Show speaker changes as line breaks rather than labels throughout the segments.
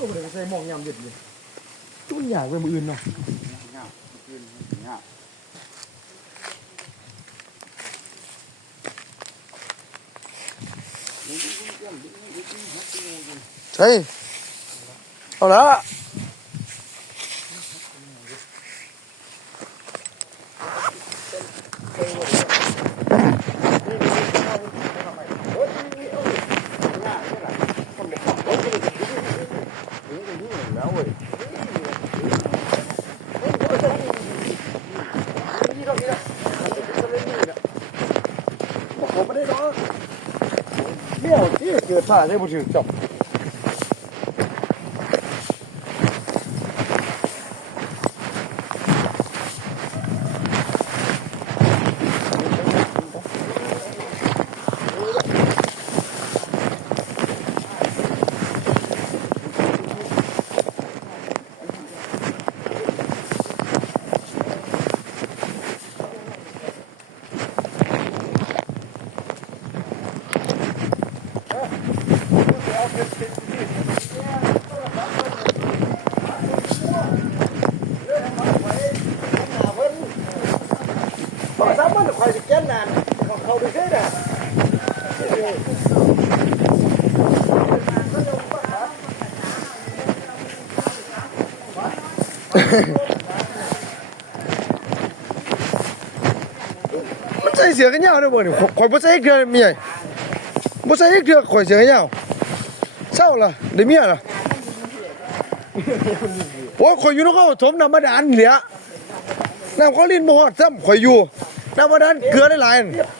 อ้โหเดี๋ยวใส่หมองยำเด็ดเลยจุ้นอยากไปมืออื่นเนาะ
เงาขึ้นเงา
ใช่เอาละผมไม่ได้ร้องเมี่ยวที่เกิดผ่าได้บุตรจบ ต่อซ้ำมันคอยสิแก้นนานของ เขาไปเท่น่ะมันใส่เสือกันยาวด้วยบ่เนี่ยข่อยบ่ใส่เกลือเมียบ่ใส่เกลือข่อยเสือกันยาวเศร้าล่ะได้เมียล่ะโอ้ยข่อยอยู่นครปฐมน้ำบาดาลนี่แหละน้ำเขาลินบ่ฮอดซ้ำข่อยอยู่น้ำบาดาลเกลือได้หลายๆ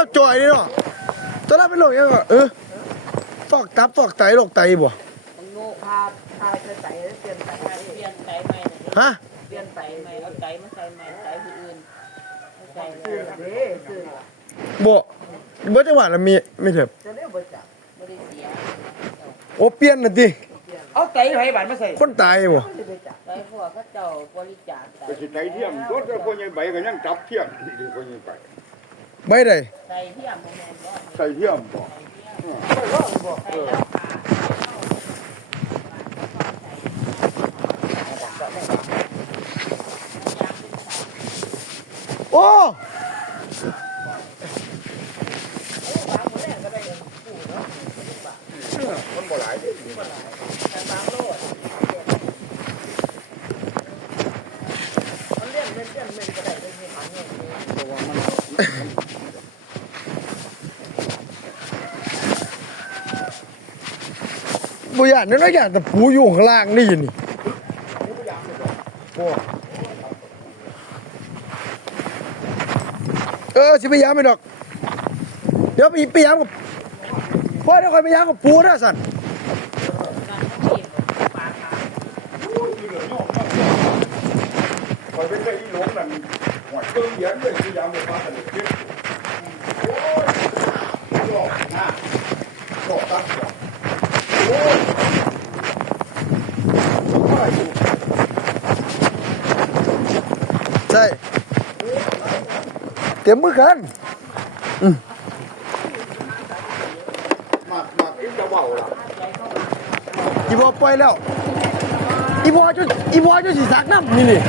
เรา
โจ่อยนี่เนาะตอนแรกเป็นโรคยังก็เออฟอกตับฟอกไตโรคไตบ่
โง่พาพาไปใส่เปลี่ยนไตเปลี่ยนไตใหม่
ฮะ
เปลี่ยนไตใหม่เอาไตมาใส่ใหม่ไตผู้อื่นไตซื้อเด้ซื้อ
บ่เบิดจังหวัดละมีไม่เถิบ
จะได้บ่จับบ่ได้เสีย
โอ้เปลี่ยนน่ะติ
เอาไตไผ่บานมาใส่
คนตายบ่
บ่ได้จับไตพวกเขาเจ้าบริจาคไต
ก็สิไตเทียมรถคนใหญ่ใบก็ยังจับเทียมดีคนใหญ่ไป
ไม่ได้
ไตเทียมบ่แม่นบ่
ใส่เทียมบ่
ไตแล้วค่ะ
โอ้
มันบ่หลายเด้
แต่บางโลดมันเลี้ยงเลี้ยงเลี้ยงเลี้ยงก็ได้ได้มีหางเงี้ย
บ่ย่านนั่นนะย่านแต่ปูอยู่ข้างล่างนี่นี่โอ้เออสิพยายามไปดอก เดี๋ยวไปพยายามกับพ่อเดี๋ยวคอยพยายามกับปูนะสัน
คอยเป็นไอ้หลงนั่นหัวเติมเหรียญเลยพยายามไปพากันเก็บโอ้ยหลอกน้าหลอกตัดหลอกโอ้ยว่าอยู่
ใช่ เต็มมือกัน
มามากอีจะเบาละ
อีบัวปล่อยแล้วอีบัวจะอีบัวจะสีสักน้ำนี่นี่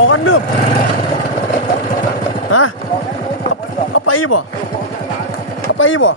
อกันเนื้อฮะเอาไปบ่เอาไปบ่